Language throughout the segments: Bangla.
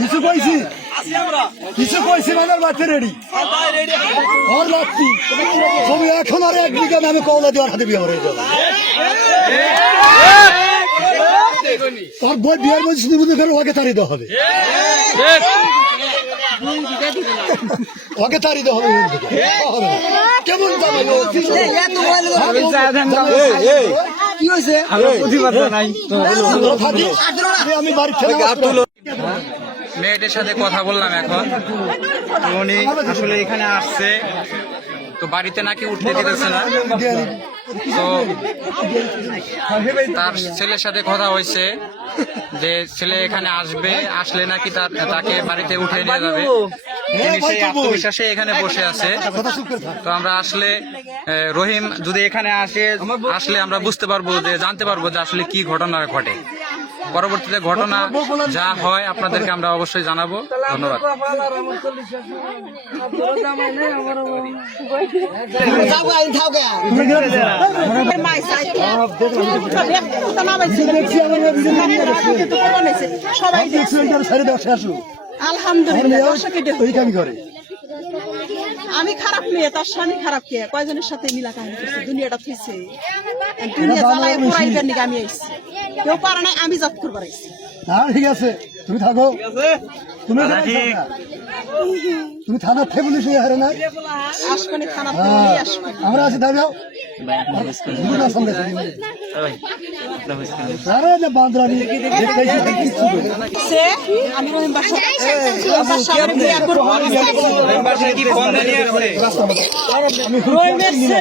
কিছু কইছি কিছু কইছি মানে বাচ্চা রেডি ওর লাগছি তুমি এখন আর এক বিঘা আমি কওলা দেওয়ার হাতে বিয়ে হয়ে যাবে তোর বই বিয়ার মধ্যে শুধু বুঝে ফের ওকে তাড়িয়ে দেওয়া হবে ওকে তাড়িয়ে দেওয়া হবে কেমন কি হয়েছে আমি বাড়ি মেয়েটার সাথে কথা বললাম এখন তো উনি আসলে এখানে আসছে তো বাড়িতে নাকি উঠতে দিতেছে না তো তার ছেলের সাথে কথা হয়েছে যে ছেলে এখানে আসবে আসলে নাকি তাকে বাড়িতে উঠে নিয়ে যাবে তিনি সেই আত্মবিশ্বাসে এখানে বসে আছে তো আমরা আসলে রহিম যদি এখানে আসলে আমরা বুঝতে পারবো যে জানতে পারবো যে আসলে কি ঘটনা ঘটে পরবর্তীতে ঘটনা যা হয় আপনাদেরকে আমরা অবশ্যই জানাবো ধন্যবাদ আমি খারাপ মেয়ে তার স্বামী খারাপ কে কয়জনের সাথে মিলা কাহিনী করছে দুনিয়াটা থইছে দুনিয়া জ্বালায় পুরাইবার নিকে আমি আইছি কেউ পারে নাই আমি জব করবার আইছি ঠিক আছে তুমি থাকো তুমি তুমি থানা ফ্যামিলি সঙ্গে হারে না আশকনি থানা ফ্যামিলি আশকনি আমরা আছি দাঁড়াও আমি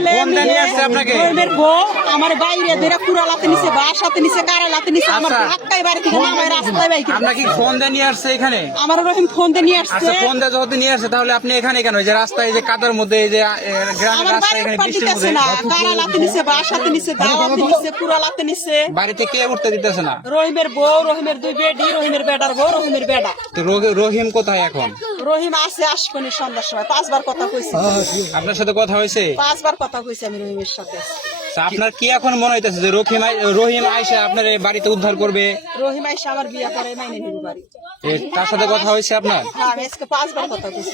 রহিম রহিমের বউ আমার বাইরে ধরে কুড়ালাতে নিছে বাসাতে নিছে কারালাতে নিছে আমার ধাক্কায় বাড়ি থেকে নামায় রাস্তায় বাইক আপনাকে ফোন দিয়ে নিয়ে আসছে এখানে আমার রহিম ফোন দিয়ে নিয়ে আসছে ফোন দিয়ে যখন নিয়ে আসছে তাহলে আপনি এখানে কেন যে রাস্তায় যে কাদার মধ্যে এই যে গ্রামের রাস্তায় এখানে বৃষ্টির মধ্যে কারালাতে নিছে বাসাতে নিছে দাওয়াতে নিছে কুড়ালাতে নিছে বাড়িতে কে উঠতে দিতেছে না রহিমের বউ রহিমের দুই বেডি রহিমের বেটার বউ রহিমের বেডা তো রহিম কোথায় এখন রহিম আছে আশকনি সন্ধ্যার সময় 5 বার কথা কইছি আপনার সাথে কথা হয়েছে 5 বার কথা কইছি আমি রহিমের সাথে আপনার কি এখন মনে হইতেছে যে রহিম আইসা আপনার বাড়িতে উদ্ধার করবে রহিম আইসা আমার বিয়ে করে মাইনে নিব বাড়ি তার সাথে কথা হয়েছে আপনার আমি আজকে 5 বার কথা কইছি